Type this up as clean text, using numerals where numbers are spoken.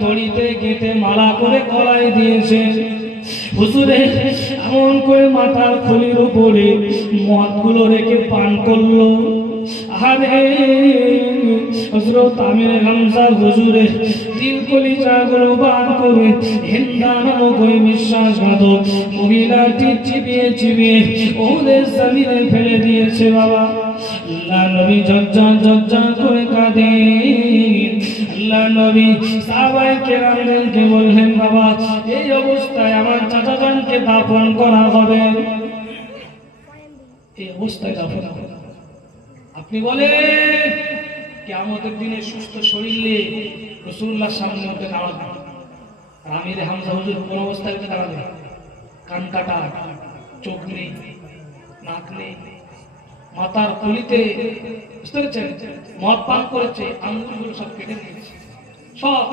তড়িতে কেটে মালা করে গলায় দিয়েছে। হুজুরে এমন করে মাথার খুলির উপরে মদগুলো রেখে পান করলো। আরে হযরত আমির হামজা হুজুরে দিল কলিজাগুলো বার করে হিন্দা নামক ওই বিশ্বাসঘাতক মহিলাটি চিবিয়ে চিবিয়ে ওদের জমিনে ফেলে দিয়েছে। বাবা আল্লাহ নবী ঝরঝর করে কাঁদেন। আল্লাহ নবী সাহাবায়ে কেরামদেরকে বললেন, বাবা এই অবস্থায় আমার চাচা জানকে দাফন করা হবে। এই অবস্থায় দাফন হবে, আপনি বলেন কিয়ামতের দিনে সুস্থ শরীর নিয়ে রাসূলুল্লাহর সামনে উঠে দাঁড়াবে, আমির হামজা হুজুর কোন অবস্থায় উঠে দাঁড়াবে? কান কাটা, চোখ নেই, নাক নেই, মাথার খুলিতে বুঝতে পেরেছেন মদ পান করেছে, আঙ্গুলগুলো সব কেটে নিয়েছে, সব